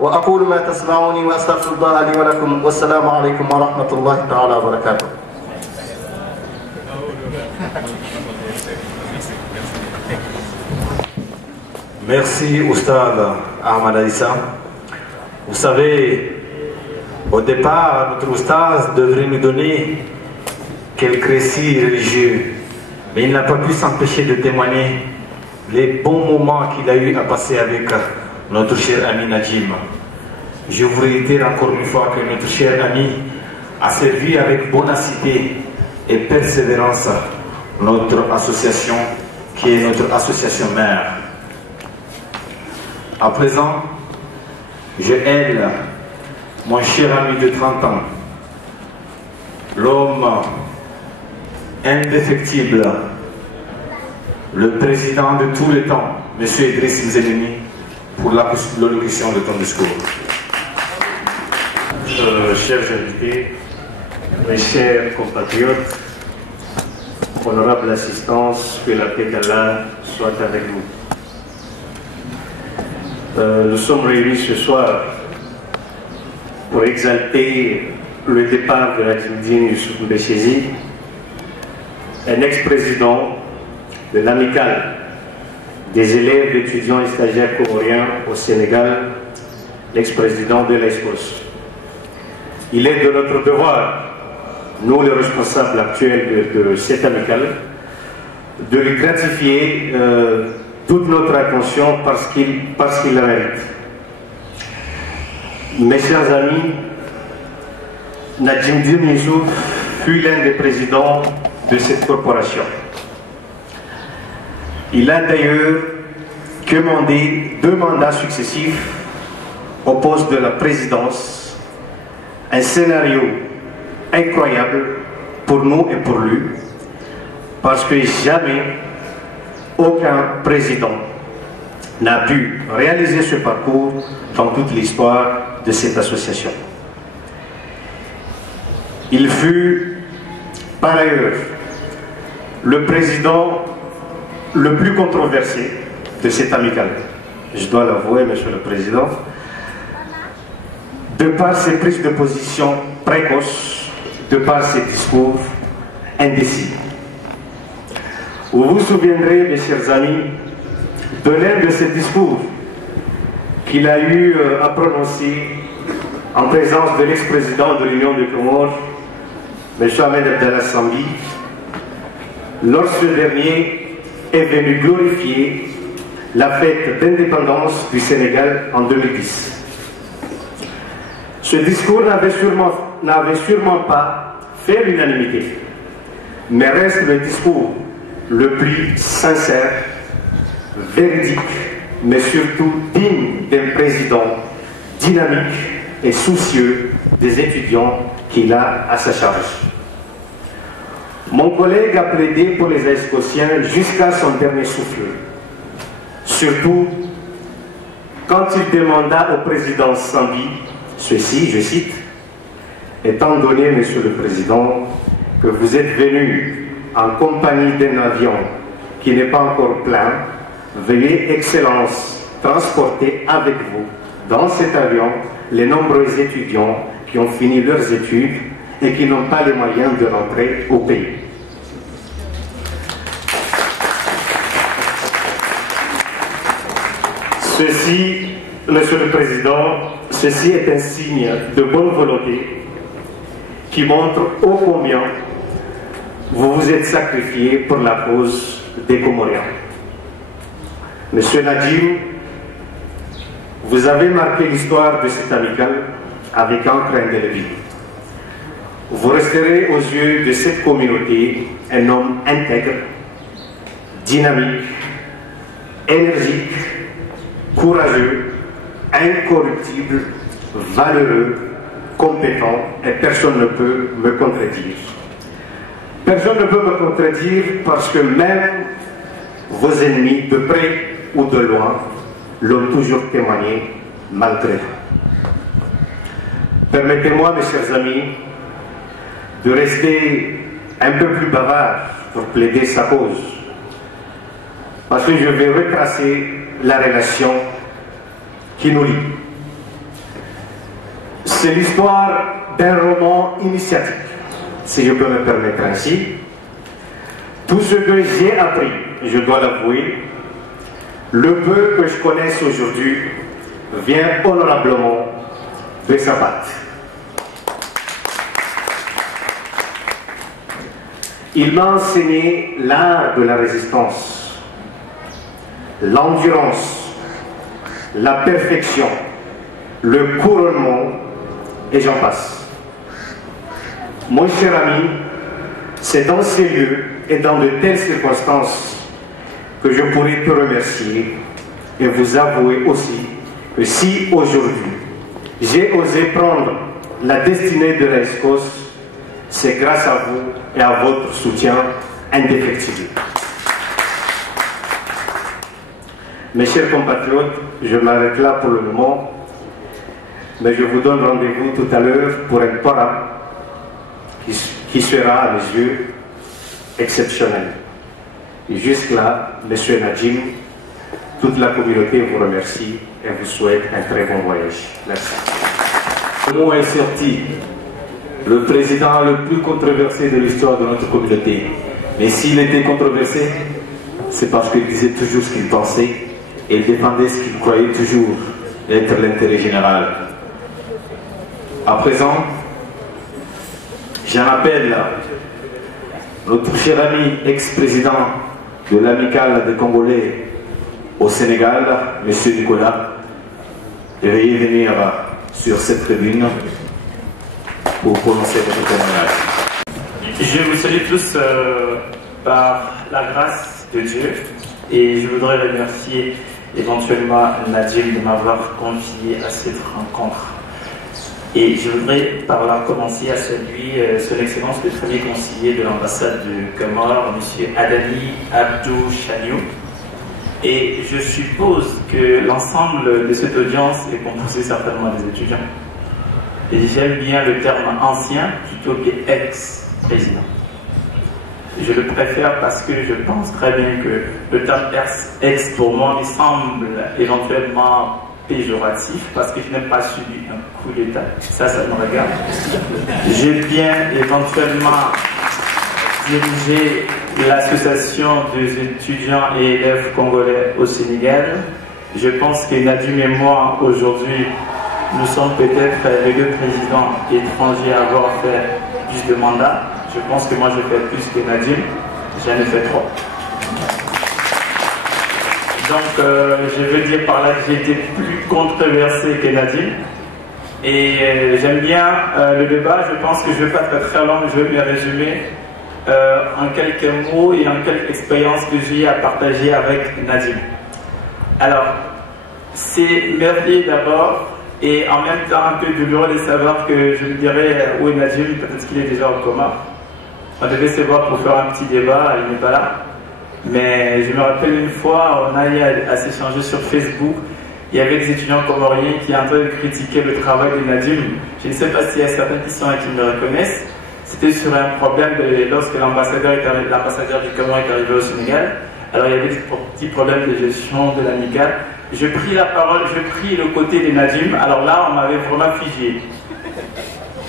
وأقول ما تسمعوني وأستغفر الله لي ولكم والسلام عليكم ورحمة الله تعالى وبركاته. Merci Oustad Ahmad Aïssa. Vous savez, au départ, notre Oustad devrait nous donner quelques récits religieux, mais il n'a pas pu s'empêcher de témoigner les bons moments qu'il a eu à passer avec notre cher ami Najim. Je vous réitère encore une fois que notre cher ami a servi avec bonacité et persévérance notre association, qui est notre association mère. À présent, je haïs mon cher ami de 30 ans, l'homme indéfectible, le président de tous les temps, M. Idriss Mzelimi, pour l'allocution de ton discours. Chers invités, mes chers compatriotes, honorable assistance, que la paix d'Allah soit avec vous. Nous sommes réunis ce soir pour exalter le départ de Najim Youssouf Mbeshezi, un ex-président de l'amicale des élèves, étudiants et stagiaires comoriens au Sénégal, l'ex-président de l'ESPOS. Il est de notre devoir, nous les responsables actuels de cette amicale, de lui gratifier toute notre attention parce qu'il la mérite. Mes chers amis, Najim Youssouf fut l'un des présidents de cette corporation. Il a d'ailleurs commandé 2 mandats successifs au poste de la présidence, un scénario incroyable pour nous et pour lui, parce que jamais aucun président n'a pu réaliser ce parcours dans toute l'histoire de cette association. Il fut par ailleurs le président le plus controversé de cette amicale. Je dois l'avouer, Monsieur le Président, de par ses prises de position précoces, de par ses discours indécis. Vous vous souviendrez, mes chers amis, de l'un de ces discours qu'il a eu à prononcer en présence de l'ex-président de l'Union des Comores, M. Ahmed Abdallah Sambi, lorsque ce dernier est venu glorifier la fête d'indépendance du Sénégal en 2010. Ce discours n'avait sûrement pas fait l'unanimité, mais reste le discours le plus sincère, véridique, mais surtout digne d'un président dynamique et soucieux des étudiants qu'il a à sa charge. Mon collègue a plaidé pour les Escociens jusqu'à son dernier souffle. Surtout quand il demanda au président Sambi ceci, je cite, « Étant donné, Monsieur le Président, que vous êtes venu en compagnie d'un avion qui n'est pas encore plein, veuillez, Excellence, transporter avec vous dans cet avion les nombreux étudiants qui ont fini leurs études et qui n'ont pas les moyens de rentrer au pays. » Ceci, Monsieur le Président, ceci est un signe de bonne volonté qui montre ô combien vous vous êtes sacrifié pour la cause des Comoriens. Monsieur Najim, vous avez marqué l'histoire de cette amicale avec encre indélébile. Vous resterez aux yeux de cette communauté un homme intègre, dynamique, énergique, courageux, incorruptible, valeureux, compétent, et personne ne peut me contredire. Personne ne peut me contredire parce que même vos ennemis, de près ou de loin, l'ont toujours témoigné malgré vous. Permettez-moi, mes chers amis, de rester un peu plus bavard pour plaider sa cause. parce que je vais retracer la relation qui nous lie. C'est l'histoire d'un roman initiatique, si je peux me permettre ainsi. Tout ce que j'ai appris, je dois l'avouer, le peu que je connaisse aujourd'hui vient honorablement de sa patte. Il m'a enseigné l'art de la résistance, l'endurance, la perfection, le couronnement, et j'en passe. Mon cher ami, c'est dans ces lieux et dans de telles circonstances que je pourrais te remercier et vous avouer aussi que si aujourd'hui j'ai osé prendre la destinée de l'ESCOS, c'est grâce à vous et à votre soutien indéfectible. Mes chers compatriotes, je m'arrête là pour le moment, mais je vous donne rendez-vous tout à l'heure pour un programme qui sera à mes yeux exceptionnel. Et jusque-là, M. Nadjim, toute la communauté vous remercie et vous souhaite un très bon voyage. Merci. Le mot est sorti. Le président le plus controversé de l'histoire de notre communauté. Mais s'il était controversé, c'est parce qu'il disait toujours ce qu'il pensait et il défendait ce qu'il croyait toujours être l'intérêt général. À présent, j'en appelle notre cher ami ex-président de l'amicale des Congolais au Sénégal, M. Nicolas, de venir sur cette tribune pour prononcer votre témoignage. Je vous salue tous par la grâce de Dieu et je voudrais remercier éventuellement Nadjim de m'avoir confié à cette rencontre. Et je voudrais par là commencer à saluer son Excellence le premier conseiller de l'ambassade de Comores, M. Adani Abdou Chaniou. Et je suppose que l'ensemble de cette audience est composé certainement des étudiants. Et j'aime bien le terme ancien plutôt que ex-président. Je le préfère parce que je pense très bien que le terme ex pour moi me semble éventuellement péjoratif parce que je n'ai pas subi un coup d'État. Ça me regarde. J'ai bien éventuellement dirigé l'association des étudiants et élèves congolais au Sénégal. Je pense que Nadjim et moi, aujourd'hui, nous sommes peut-être les deux présidents étrangers à avoir fait plus de mandats. Je pense que moi, je fais plus que Nadjim. J'en ai fait 3. Donc, je veux dire par là que j'ai été plus controversé que Nadjim. Et j'aime bien le débat. Je pense que je ne vais pas être très long. Je vais me résumer en quelques mots et en quelques expériences que j'ai à partager avec Nadjim. Alors, c'est merveilleux d'abord. Et en même temps, un peu douloureux de savoir que je me dirais où est Nadjim, peut-être qu'il est déjà au coma. On devait se voir pour faire un petit débat, il n'est pas là. Mais je me rappelle une fois, on a eu à s'échanger sur Facebook. Il y avait des étudiants comoriens qui en train de critiquer le travail de Nadjim. Je ne sais pas s'il y a certains qui sont là qui me reconnaissent. C'était sur un problème lorsque l'ambassadeur du Comore est arrivé au Sénégal. Alors il y avait des petits problèmes de gestion de l'amicale. Je pris la parole, je pris le côté de Nadjim. Alors là, on m'avait vraiment figé.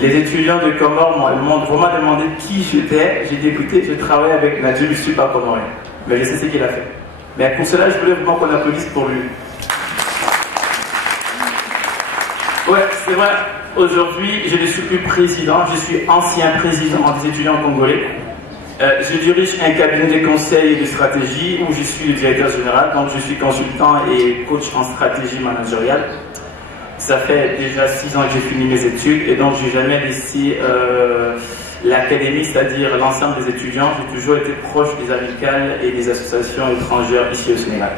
Les étudiants de Comores m'ont vraiment demandé qui j'étais. J'ai dit écoutez, je travaille avec Nadjim, je ne suis pas comorien. Mais je sais ce qu'il a fait. Mais pour cela, je voulais vraiment qu'on applaudisse pour lui. Ouais, c'est vrai. Aujourd'hui, je ne suis plus président, je suis ancien président des étudiants congolais. Je dirige un cabinet de conseil et de stratégie où je suis le directeur général, donc je suis consultant et coach en stratégie managériale. Ça fait déjà 6 ans que j'ai fini mes études et donc je n'ai jamais laissé l'académie, c'est-à-dire l'ensemble des étudiants. J'ai toujours été proche des amicales et des associations étrangères ici au Sénégal.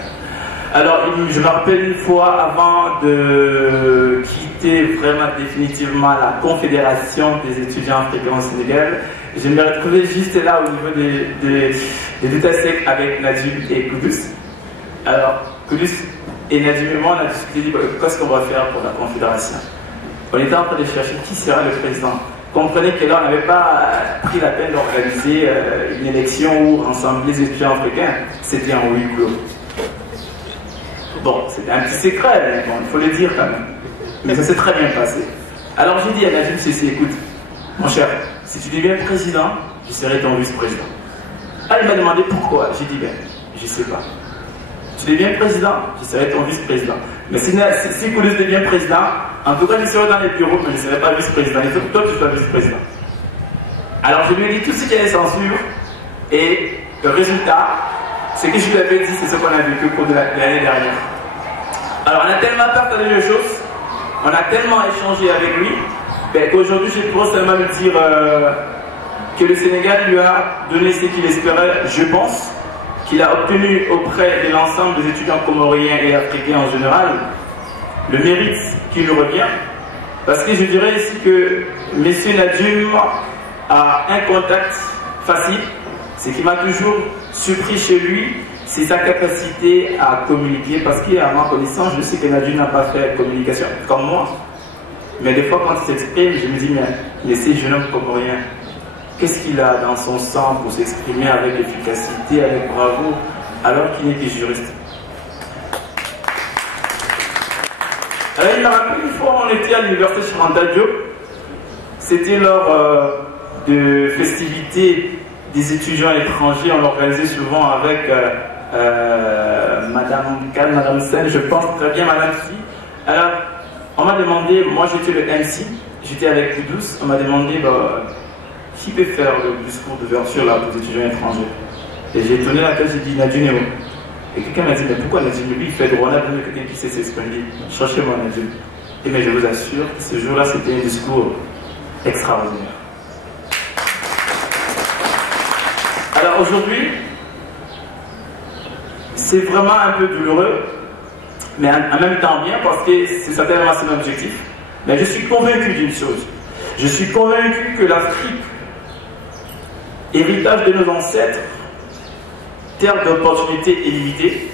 Alors, je me rappelle une fois, avant de quitter vraiment définitivement la Confédération des étudiants africains au Sénégal, je me retrouvais juste là au niveau des états secs avec Nadjim et Koudous. Alors, Koudous et Nadjim et moi, on a discuté, qu'est-ce qu'on va faire pour la Confédération. On était en train de chercher qui sera le président. comprenez que là, on n'avait pas pris la peine d'organiser une élection où rassembler les étudiants africains. C'était en huis clos. Bon, c'était un petit secret, mais bon, il faut le dire quand même. Mais ça s'est très bien passé. Alors j'ai dit à Najim Sissi, écoute, mon cher, si tu deviens président, je serai ton vice-président. Ah, il m'a demandé pourquoi. J'ai dit, ben, je ne sais pas. Tu deviens président, je serai ton vice-président. Mais si Koulouz devient président, en tout cas, je serai dans les bureaux, mais je ne serai pas vice-président. Il faut que toi, tu sois vice-président. Alors, je lui ai dit tout ce qu'il y a de censure, et le résultat, ce que je lui avais dit, c'est ce qu'on a vécu au cours de l'année dernière. Alors, on a tellement partagé les choses, on a tellement échangé avec lui, ben, qu'aujourd'hui, je pourrais seulement lui dire que le Sénégal lui a donné ce qu'il espérait, je pense, qu'il a obtenu auprès de l'ensemble des étudiants comoriens et africains en général, le mérite qui lui revient. Parce que je dirais ici que M. Najim a un contact facile. Ce qui m'a toujours surpris chez lui, c'est sa capacité à communiquer. Parce qu'à ma connaissance, je sais que Najim n'a pas fait de communication comme moi. Mais des fois, quand il s'exprime, je me dis, mais ces jeunes hommes comoriens, qu'est-ce qu'il a dans son sang pour s'exprimer avec efficacité, avec bravoure, alors qu'il n'est que juriste? Alors, il m'a rappelé une fois, on était à l'université Cheikh Anta Diop. C'était lors de festivités des étudiants étrangers. On l'organisait souvent avec Madame Khan, Madame Sen, je pense très bien, Madame Fi. Alors, on m'a demandé, moi j'étais le MC, j'étais avec Koudous, on m'a demandé, qui peut faire le discours d'ouverture là pour les étudiants étrangers? Et j'ai tourné la tête, j'ai dit Najim Néo. Et quelqu'un m'a dit, mais pourquoi Najim? Lui, il fait droit, on a besoin de quelqu'un qui sait s'exprimer. Cherchez-moi Najim. Et mais je vous assure, ce jour-là, c'était un discours extraordinaire. Alors aujourd'hui, c'est vraiment un peu douloureux, mais en même temps bien, parce que c'est certainement son objectif. Mais je suis convaincu d'une chose. Je suis convaincu que l'Afrique, héritage de nos ancêtres, terre d'opportunités illimitées,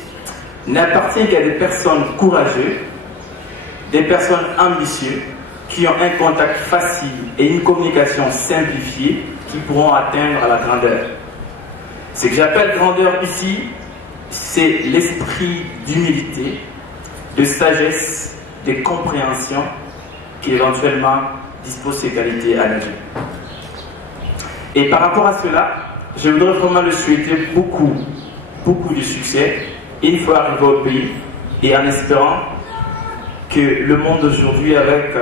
n'appartient qu'à des personnes courageuses, des personnes ambitieuses, qui ont un contact facile et une communication simplifiée qui pourront atteindre la grandeur. Ce que j'appelle grandeur ici, c'est l'esprit d'humilité, de sagesse, de compréhension qui éventuellement dispose ses qualités à Najim. Et par rapport à cela, je voudrais vraiment le souhaiter beaucoup de succès une fois arrivé au pays et en espérant que le monde d'aujourd'hui, avec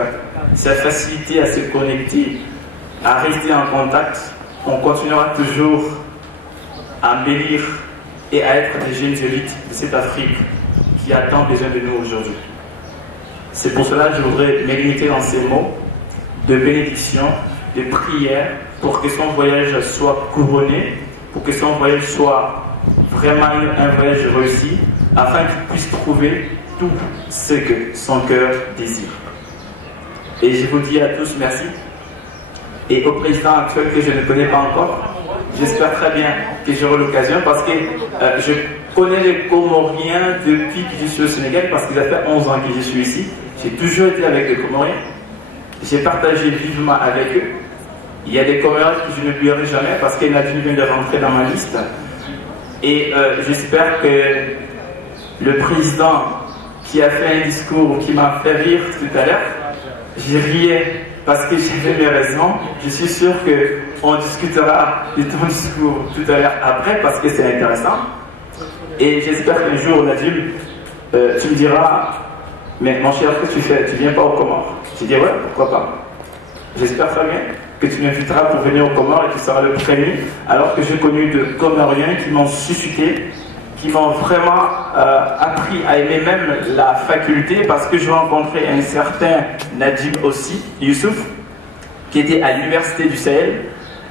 sa facilité à se connecter, à rester en contact, on continuera toujours à embellir et à être des jeunes élites de cette Afrique qui a tant besoin de nous aujourd'hui. C'est pour cela que je voudrais me limiter dans ces mots de bénédiction, de prière, pour que son voyage soit couronné, pour que son voyage soit vraiment un voyage réussi, afin qu'il puisse trouver tout ce que son cœur désire. Et je vous dis à tous merci. Et au président actuel que je ne connais pas encore, j'espère très bien que j'aurai l'occasion, parce que je connais les Comoriens depuis que je suis au Sénégal, parce que ça fait 11 ans que je suis ici. J'ai toujours été avec les Comoriens. J'ai partagé vivement avec eux. Il y a des Comoriens que je n'oublierai jamais, parce que Najim vient de rentrer dans ma liste. Et j'espère que le président qui a fait un discours qui m'a fait rire tout à l'heure, j'ai riais parce que j'avais mes raisons. Je suis sûr qu'on discutera de ton discours tout à l'heure après, parce que c'est intéressant. Et j'espère qu'un jour, Najim, tu me diras, mais mon cher, qu'est-ce que tu fais? Tu viens pas aux Comores? Je dis, ouais, pourquoi pas. J'espère très bien que tu m'inviteras pour venir aux Comores et tu seras le premier, alors que j'ai connu de Comoriens qui m'ont suscité, qui m'ont vraiment appris à aimer même la faculté, parce que j'ai rencontré un certain Najim aussi, Youssouf, qui était à l'université du Sahel.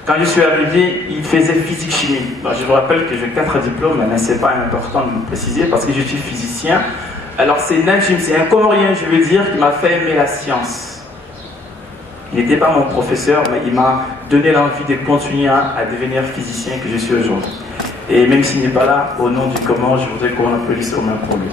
Quand je suis arrivé, il faisait physique-chimie. Bon, je vous rappelle que j'ai 4 diplômes, mais ce n'est pas important de me préciser, parce que je suis physicien. Alors c'est Najim, c'est un Comorien, je veux dire, qui m'a fait aimer la science. Il n'était pas mon professeur, mais il m'a donné l'envie de continuer à devenir physicien que je suis aujourd'hui. Et même s'il n'est pas là, au nom du Comore, je voudrais qu'on applaudisse au même pour lui.